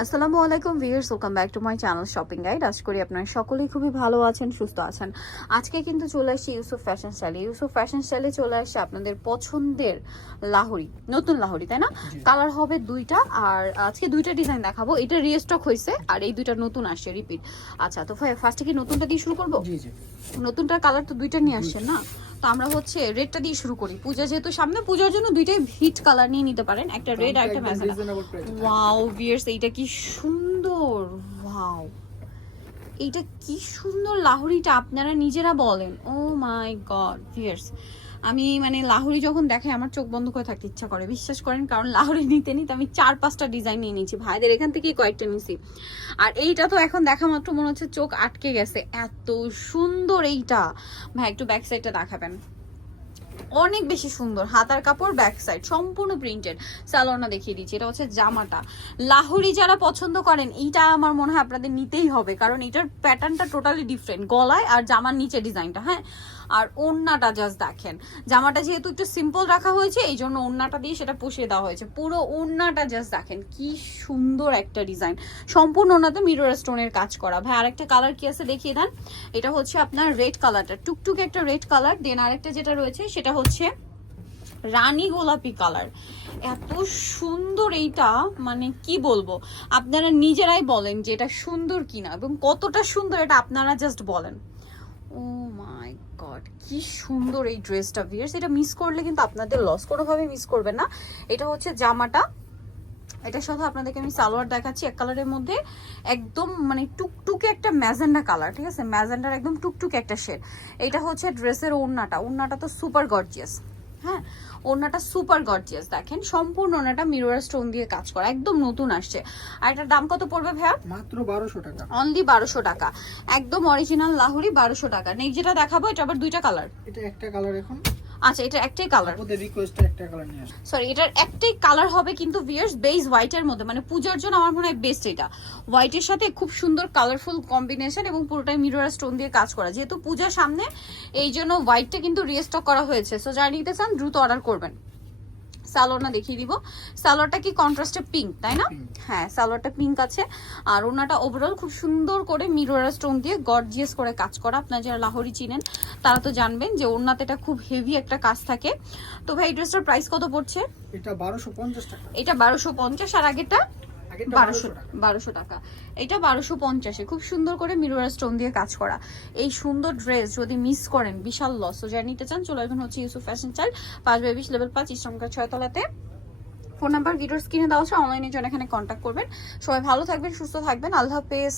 আসসালামু আলাইকুম viewers welcome back to my channel shopping guide. আশা করি আপনারা সকলেই খুবই ভালো আছেন সুস্থ আছেন। আজকে কিন্তু চলে আসছি ইউসুফ ফ্যাশন স্টাইলে। ইউসুফ ফ্যাশন স্টাইলে চলে আসছে আপনাদের পছন্দের লাহোরি নতুন লাহোরি তাই না? কালার হবে দুইটা আর আজকে দুইটা ডিজাইন দেখাবো। এটা রিস্টক হয়েছে আর এই দুইটা নতুন আসছে রিপিট। আচ্ছা তো ফার্স্টে কি নতুনটা দিয়ে শুরু করব? জি জি। নতুনটার কালার তো দুইটা নিয়ে আসছেন না? তো আমরা হচ্ছে রেডটা দিয়ে শুরু করি। পূজা যেহেতু সামনে পূজার জন্য দুইটাই হিট কালার নিয়ে নিতে পারেন। একটা রেড আর একটা ম্যাজেন্টা ওয়াও ভিয়ার্স এইটা কি সুন্দর! ওয়াও এইটা কি সুন্দর লাহুরিটা আপনারা নিজেরা বলেন। ও মাই গড ভিয়ার্স আমি মানে লাহুরি যখন দেখে আমার চোখ বন্ধ করে থাকতে ইচ্ছা করে বিশ্বাস করেন কারণ লাহুরি নিতে নিতে আমি চার পাঁচটা ডিজাইন নিয়ে নিয়েছি। ভাইদের এখান থেকেই কয়েকটা নিয়েছি আর এইটা তো এখন দেখা মাত্র মনে হচ্ছে চোখ আটকে গেছে। এত সুন্দর এইটা! ভাই, একটু ব্যাক সাইডটা দেখাবেন। অনেক বেশি সুন্দর, হাতার কাপড় ব্যাক সাইড সম্পূর্ণ প্রিন্টেড স্যালোনা দেখিয়ে দিচ্ছি, এটা হচ্ছে জামাটা। লাহুরি যারা পছন্দ করেন এইটা আমার মনে হয় আপনাদের নিতেই হবে, কারণ এটার প্যাটার্নটা টোটালি ডিফারেন্ট গলায় আর জামার নিচে ডিজাইনটা হ্যাঁ? আর ওড়নাটা জাস্ট দেখেন। জামাটা যেহেতু একটু সিম্পল রাখা হয়েছে, এই জন্য ওড়নাটা দিয়ে সেটা পুষিয়ে দেওয়া হয়েছে। পুরো ওড়নাটা জাস্ট দেখেন, কি সুন্দর একটা ডিজাইন সম্পূর্ণ ওড়নাতে মিরর স্টোনের কাজ করা। ভাই, আরেকটা কালার কি আছে দেখিয়ে দেন? এটা হচ্ছে আপনার রেড কালারটা টুকটুক একটা রেড কালার দেন আরেকটা যেটা রয়েছে সেটা হচ্ছে রানী গোলাপি কালার এত সুন্দর এইটা মানে কি বলব? আপনারা নিজেরাই বলেন যে এটা সুন্দর কিনা এবং কতটা সুন্দর এটা আপনারা জাস্ট বলেন। ও মাই গড কি সুন্দর এই ড্রেসটা ভিয়ার্স এটা মিস করলে কিন্তু আপনাদের লস কোনোভাবে মিস করবে না। এটা হচ্ছে জামাটা। এটার সাথে আপনাদেরকে আমি সালোয়ার দেখাচ্ছি, এক কালারের মধ্যে একদম মানে টুকটুকে একটা ম্যাজেন্ডা কালার ঠিক আছে? ম্যাজেন্ডার একদম টুকটুকে একটা শেড এটা হচ্ছে ড্রেসের ওড়নাটা। ওড়নাটা তো সুপার গর্জিয়াস হ্যাঁ? ওনাটা সুপার গর্জিয়াস দেখেন। সম্পূর্ণ ওনাটা মিরর স্টোন দিয়ে কাজ করা একদম নতুন আসছে। আর এটার দাম কত পড়বে ভাইয়া? মাত্র বারোশো টাকা। অনলি বারোশো টাকা। একদম অরিজিনাল লাহুরি বারোশো টাকা। নেক্সট যেটা দেখাবো এটা আবার দুইটা কালার এটা একটা কালার এখন। আচ্ছা এটা একটাই কালার ওদের রিকোয়েস্টে একটা কালার নিয়ে আসো। সরি এটার একটাই কালার হবে কিন্তু ভিউয়ার্স বেস হোয়াইটের মধ্যে মানে পূজার জন্য আমার মনে হয় বেস্ট এটা। হোয়াইটের সাথে খুব সুন্দর কালারফুল কম্বিনেশন এবং পুরোটাই মিরর স্টোন দিয়ে কাজ করা। যেহেতু পূজার সামনে এই জন্য হোয়াইটটা কিন্তু রিস্টক করা হয়েছে। সো যারা নিতে চান দ্রুত অর্ডার করবেন। সালোয়ারটা দেখিয়ে দিব। সালোয়ারটা কি কন্ট্রাস্টে পিঙ্ক তাই না? হ্যাঁ সালোয়ারটা পিঙ্ক আছে। আর ওনাটা ওভারঅল খুব সুন্দর করে মিরোরা স্টোন দিয়ে গর্জিয়াস করে কাজ করা। আপনারা যারা লাহোরি চিনেন তারা তো জানবেন যে ওনাতে এটা খুব হেভি একটা কাজ থাকে। তো ভাই এই ড্রেসটার প্রাইস কত পড়ছে? এটা বারোশো পঞ্চাশ টাকা। এটা বারোশো পঞ্চাশ আর আগেরটা? বারোশো টাকা। এটা বারোশো পঞ্চাশে খুব সুন্দর করে মিরর স্টোন দিয়ে কাজ করা। এই সুন্দর ড্রেস যদি মিস করেন বিশাল লস তো যারা নিতে চান চলে আসবেন হচ্ছে ইউসুফ ফ্যাশন চাল পাঁচ বাই বিশ লেভেল পাঁচ ইসলামকার ছয়তলাতে। ফোন নাম্বার ভিডিওর স্ক্রিনে দেওয়া আছে অনলাইনে জন্য এখানে কন্ট্যাক্ট করবেন। সবাই ভালো থাকবেন সুস্থ থাকবেন। আল্লাহ হাফেজ।